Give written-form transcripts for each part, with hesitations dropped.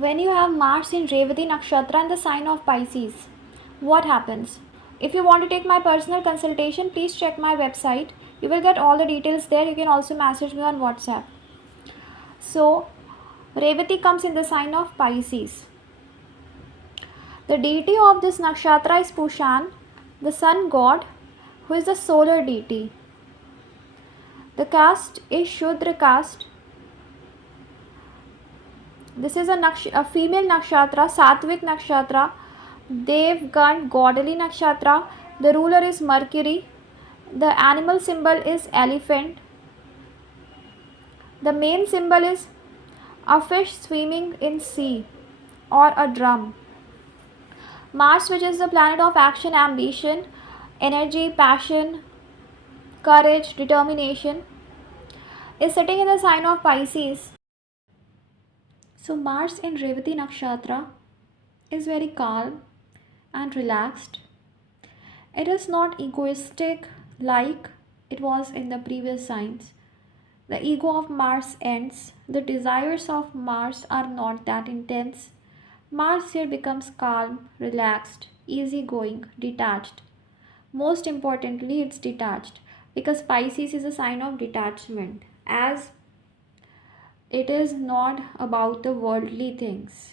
When you have Mars in Revati Nakshatra and the sign of Pisces, what happens? If you want to take my personal consultation, please check my website. You will get all the details there. You can also message me on WhatsApp. So, Revati comes in the sign of Pisces. The deity of this nakshatra is Pushan, the sun god, who is the solar deity. The caste is Shudra caste. This is a female nakshatra, Satvik nakshatra, Devgan, godly nakshatra. The ruler is Mercury. The animal symbol is elephant. The main symbol is a fish swimming in sea or a drum. Mars, which is the planet of action, ambition, energy, passion, courage, determination, is sitting in the sign of Pisces. So Mars in Revati Nakshatra is very calm and relaxed. It is not egoistic like it was in the previous signs. The ego of Mars ends. The desires of Mars are not that intense. Mars here becomes calm, relaxed, easygoing, detached. Most importantly, it's detached because Pisces is a sign of detachment, as it is not about the worldly things.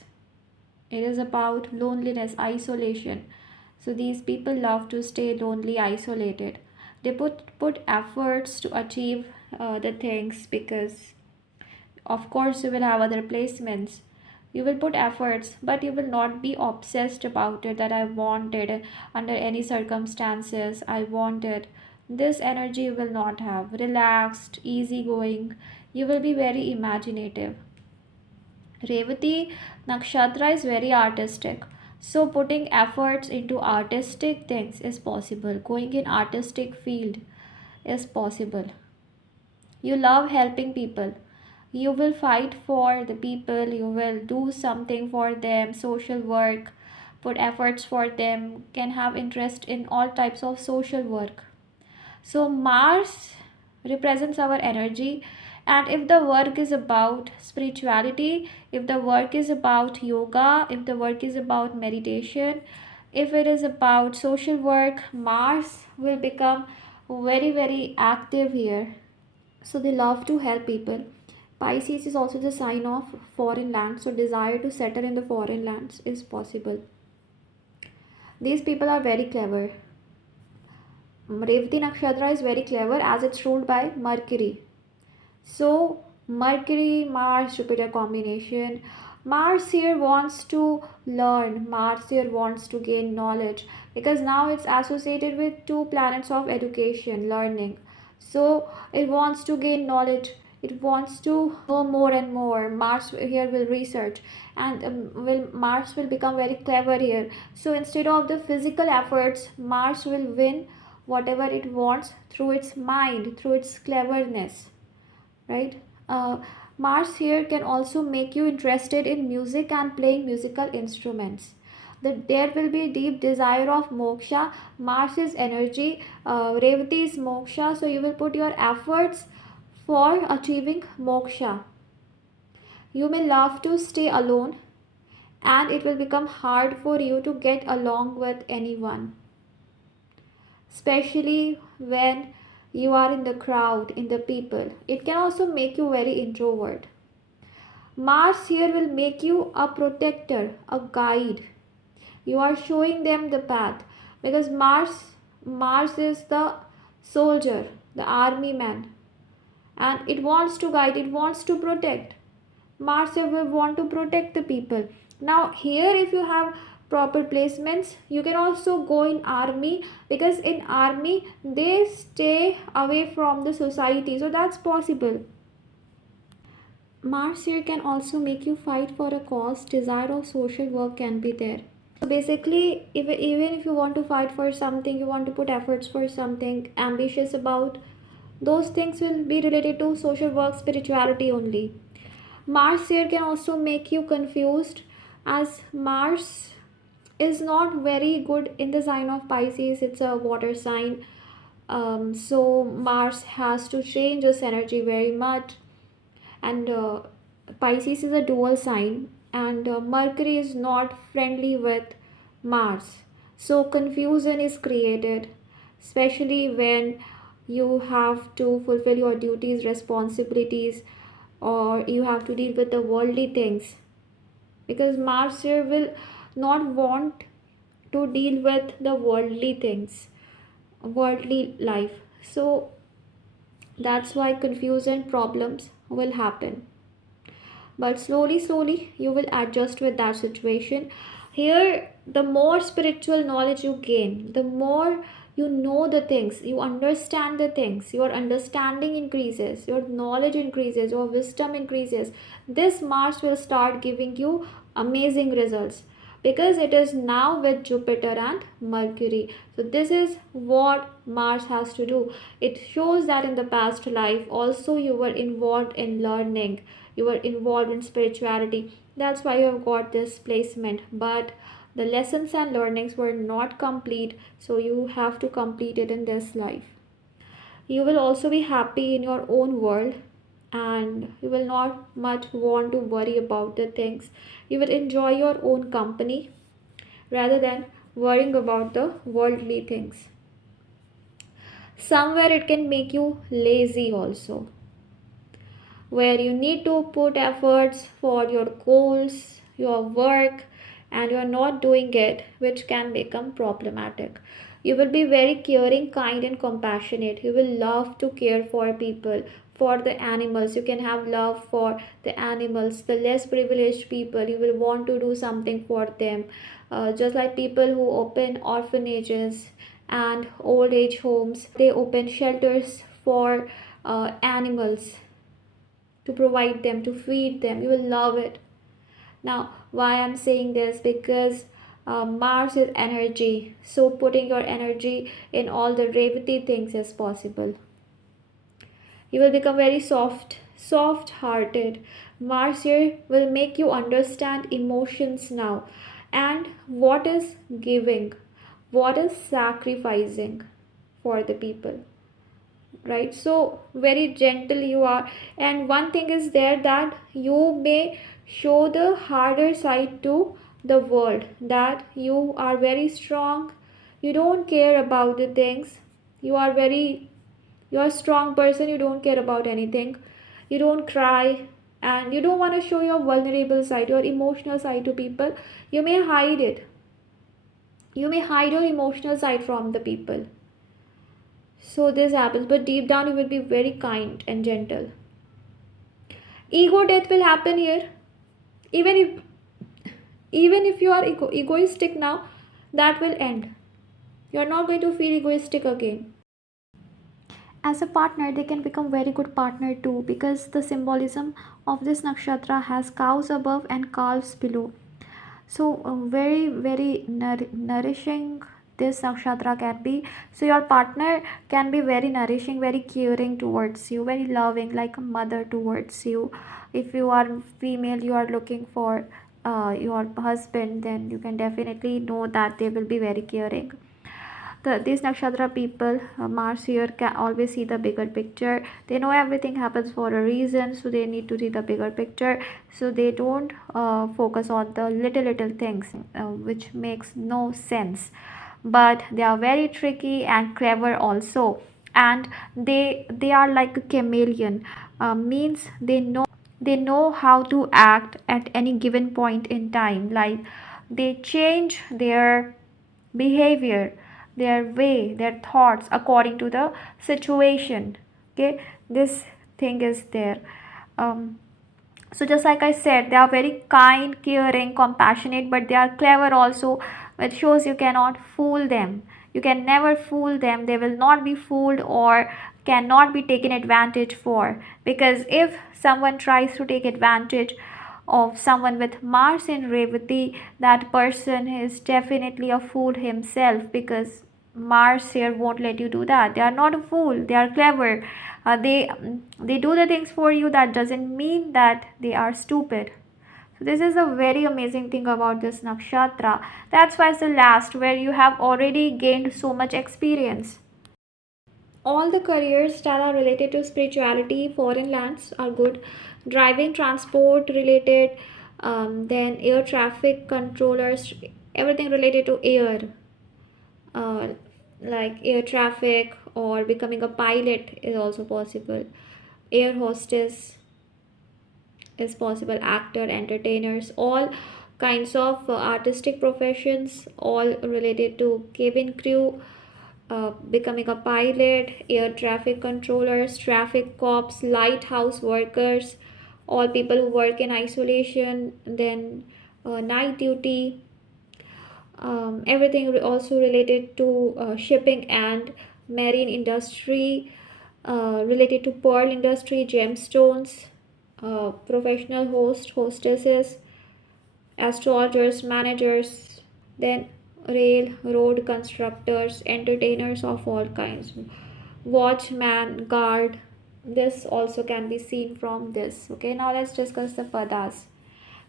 It is about loneliness, isolation. So these people love to stay lonely, isolated. They put efforts to achieve the things because, of course, you will have other placements. You will put efforts, but you will not be obsessed about it that I want it under any circumstances. I want it. This energy you will not have. Relaxed, easygoing. You will be very imaginative. Revati Nakshatra is very artistic. So putting efforts into artistic things is possible. Going in artistic field is possible. You love helping people. You will fight for the people. You will do something for them, social work, put efforts for them, can have interest in all types of social work. So Mars represents our energy, and if the work is about spirituality, if the work is about yoga, if the work is about meditation, if it is about social work, Mars will become very active here. So they love to help people. Pisces is also the sign of foreign lands, so desire to settle in the foreign lands is possible. These people are very clever. Revati Nakshatra is very clever as it's ruled by Mercury. So, Mercury Mars Jupiter combination. Mars here wants to learn, Mars here wants to gain knowledge because now it's associated with two planets of education, learning. So, it wants to gain knowledge, it wants to know more and more. Mars here will research, and will Mars will become very clever here. So instead of the physical efforts, Mars will win whatever it wants through its mind, through its cleverness, right? Mars here can also make you interested in music and playing musical instruments. There will be deep desire of moksha. Mars is energy, Revati is moksha, so you will put your efforts for achieving moksha. You may love to stay alone, and it will become hard for you to get along with anyone, especially when you are in the crowd, in the people. It can also make you very introvert. Mars here will make you a protector, a guide. You are showing them the path because Mars is the soldier, the army man, and it wants to guide, it wants to protect. Mars will want to protect the people. Now here, if you have proper placements, you can also go in army because in army they stay away from the society, so that's possible. Mars here can also make you fight for a cause. Desire of social work can be there. So basically, even if you want to fight for something, you want to put efforts for something, ambitious about, those things will be related to social work, spirituality only. Mars here can also make you confused, as Mars is not very good in the sign of Pisces. It's a water sign. So Mars has to change its energy very much, and Pisces is a dual sign. and Mercury is not friendly with Mars. So confusion is created, especially when you have to fulfill your duties, responsibilities, or you have to deal with the worldly things, because Mars here will not want to deal with the worldly things, worldly life. So that's why confusion problems will happen, but slowly you will adjust with that situation. Here, the more spiritual knowledge you gain, the more you know the things, you understand the things, your understanding increases, your knowledge increases, your wisdom increases. This Mars will start giving you amazing results, because it is now with Jupiter and Mercury. So this is what Mars has to do. It shows that in the past life also you were involved in learning, you were involved in spirituality. That's why you have got this placement. But the lessons and learnings were not complete, so you have to complete it in this life. You will also be happy in your own world, and you will not much want to worry about the things. You will enjoy your own company rather than worrying about the worldly things. Somewhere it can make you lazy also, where you need to put efforts for your goals, your work, and you are not doing it, which can become problematic. You will be very caring, kind, and compassionate. You will love to care for people, for the animals. You can have love for the animals. The less privileged people, you will want to do something for them. Just like people who open orphanages and old age homes, they open shelters for animals, to provide them, to feed them. You will love it. Now, why I'm saying this? Because Mars is energy. So, putting your energy in all the Revati things is possible. You will become very soft hearted. Mars here will make you understand emotions now, and what is giving, what is sacrificing for the people, right? So very gentle you are. And one thing is there, that you may show the harder side to the world, that you are very strong, you don't care about the things, you are very, you are a strong person, you don't care about anything, you don't cry, and you don't want to show your vulnerable side, your emotional side to people. You may hide it, you may hide your emotional side from the people. So this happens, but deep down you will be very kind and gentle. Ego death will happen here. Even if you are egoistic now, that will end. You are not going to feel egoistic again. As a partner, they can become very good partner too, because the symbolism of this nakshatra has cows above and calves below. So very nourishing this nakshatra can be. So your partner can be very nourishing, very caring towards you, very loving, like a mother towards you. If you are female, you are looking for your husband, then you can definitely know that they will be very caring. These nakshatra people, Mars here, can always see the bigger picture. They know everything happens for a reason, so they need to see the bigger picture. So they don't focus on the little things which makes no sense. But they are very tricky and clever also, and they are like a chameleon. Means they know how to act at any given point in time. Like they change their behavior, their way, their thoughts according to the situation. Okay, this thing is there. um, so just like I said, they are very kind, caring, compassionate, but they are clever also, which shows you cannot fool them. You can never fool them. They will not be fooled or cannot be taken advantage for, because if someone tries to take advantage of someone with Mars in Revati, that person is definitely a fool himself, because Mars here won't let you do that. They are not a fool, they are clever. They do the things for you. That doesn't mean that they are stupid. So this is a very amazing thing about this nakshatra. That's why it's the last, where you have already gained so much experience. All the careers that are related to spirituality, foreign lands are good. Driving, transport related, Then air traffic controllers, everything related to air, uh, like air traffic or becoming a pilot is also possible. Air hostess is possible, actor, entertainers, all kinds of artistic professions, all related to cabin crew, becoming a pilot, air traffic controllers, traffic cops, lighthouse workers, all people who work in isolation, then night duty, everything also related to shipping and marine industry, related to pearl industry, gemstones, professional hostesses, astrologers, managers, then rail road constructors, entertainers of all kinds, watchman, guard. This also can be seen from this. Okay, now let's discuss the padas.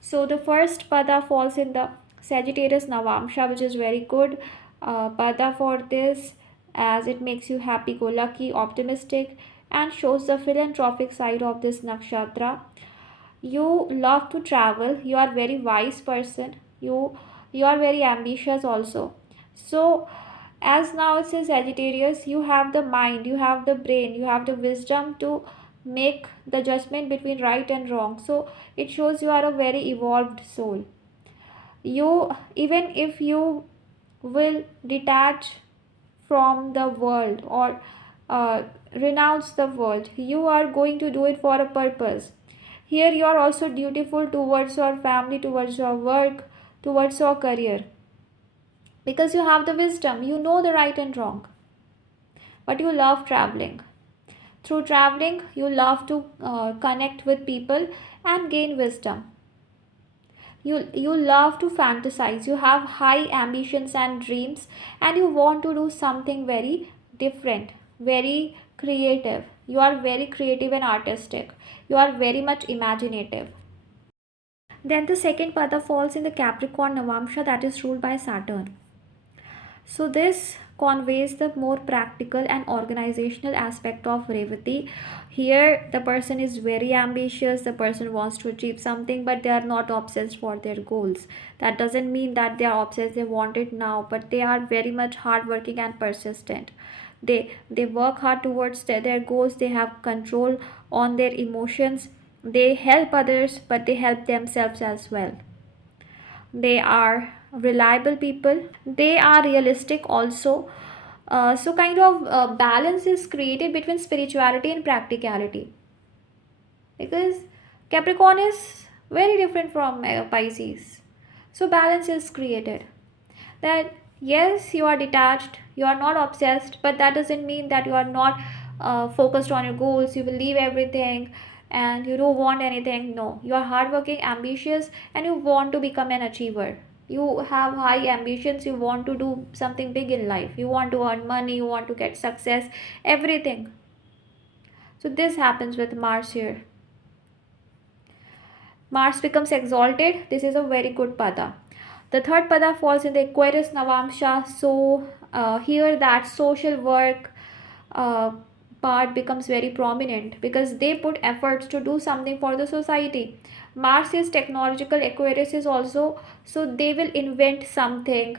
So the first pada falls in the Sagittarius Navamsha, which is very good pada for this, as it makes you happy go lucky, optimistic, and shows the philanthropic side of this nakshatra. You love to travel, you are very wise person, you are very ambitious also. So as now it says Sagittarius, you have the mind, you have the brain, you have the wisdom to make the judgment between right and wrong. So it shows you are a very evolved soul. You, even if you will detach from the world or renounce the world, you are going to do it for a purpose. Here you are also dutiful towards your family, towards your work, towards your career, because you have the wisdom, you know the right and wrong. But you love traveling. Through traveling you love to connect with people and gain wisdom. You love to fantasize, you have high ambitions and dreams, and you want to do something very different, very creative. You are very creative and artistic, you are very much imaginative. Then the second pada falls in the Capricorn Navamsha, that is ruled by Saturn. So this conveys the more practical and organizational aspect of Revati. Here the person is very ambitious, the person wants to achieve something, but they are not obsessed for their goals. That doesn't mean that they are obsessed, they want it now, but they are very much hardworking and persistent. They work hard towards their goals, they have control on their emotions, they help others, but they help themselves as well. They are reliable people, they are realistic also. So kind of balance is created between spirituality and practicality, because Capricorn is very different from Pisces. So balance is created, that yes, you are detached, you are not obsessed, but that doesn't mean that you are not focused on your goals, you will leave everything and you don't want anything. No, you are hardworking, ambitious, and you want to become an achiever. You have high ambitions, you want to do something big in life, you want to earn money, you want to get success, everything. So this happens with Mars here. Mars becomes exalted, this is a very good pada. The third pada falls in the Aquarius Navamsha. So here that social work uh, part becomes very prominent, because they put efforts to do something for the society. Mars is technological, Aquarius is also, so they will invent something,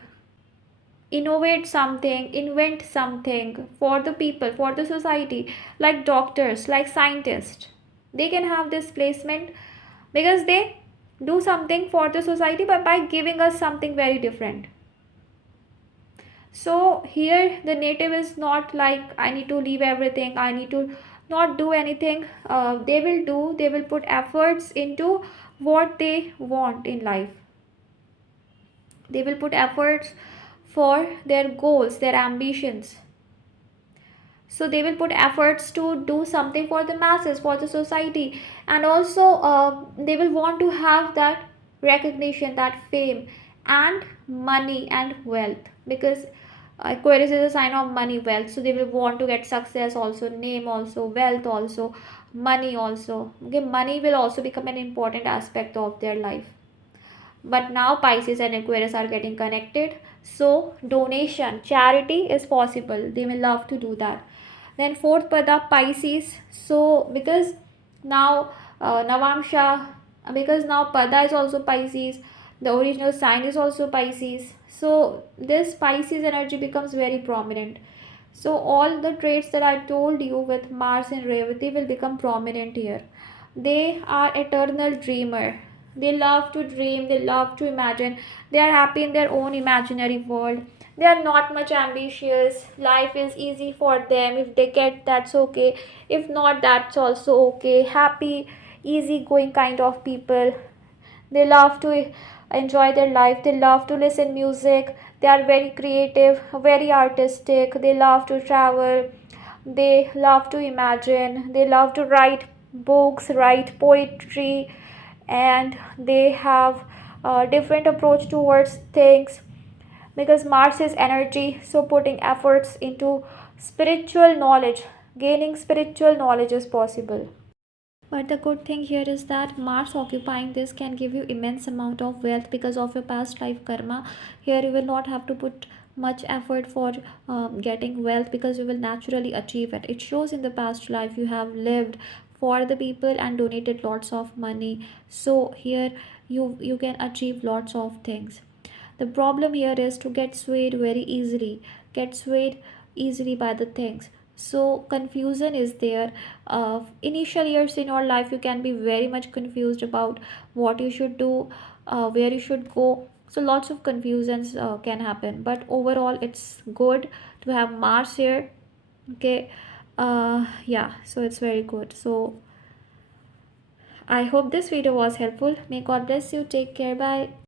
innovate something, invent something for the people, for the society, like doctors, like scientists. They can have this placement because they do something for the society, but by giving us something very different. So here the native is not like I need to leave everything, I need to not do anything. They will put efforts into what they want in life. They will put efforts for their goals, their ambitions. So they will put efforts to do something for the masses, for the society, and also they will want to have that recognition, that fame, and money and wealth, because Aquarius is a sign of money, wealth. So they will want to get success also, name also, wealth also, money also. Okay, money will also become an important aspect of their life. But now Pisces and Aquarius are getting connected, so donation, charity is possible, they will love to do that. Then fourth pada Pisces. So because now Navamsha because now pada is also Pisces, the original sign is also Pisces, so this Pisces energy becomes very prominent. So all the traits that I told you with Mars and Revati will become prominent here. They are eternal dreamer. They love to dream, they love to imagine. They are happy in their own imaginary world. They are not much ambitious. Life is easy for them. If they get, that's okay. If not, that's also okay. Happy, easy-going kind of people. They love to enjoy their life. They love to listen music. They are very creative, very artistic. They love to travel. They love to imagine. They love to write books, write poetry, and they have a different approach towards things because Mars is energy. So putting efforts into spiritual knowledge, gaining spiritual knowledge is possible. But the good thing here is that Mars occupying this can give you immense amount of wealth because of your past life karma. Here you will not have to put much effort for getting wealth because you will naturally achieve it. It shows in the past life you have lived for the people and donated lots of money. So here you can achieve lots of things. The problem here is to get swayed very easily, get swayed easily by the things. So confusion is there. Initial years in your life you can be very much confused about what you should do, where you should go. So lots of confusions can happen, but overall it's good to have Mars here. Okay. Yeah, so it's very good. So I hope this video was helpful. May God bless you. Take care. Bye.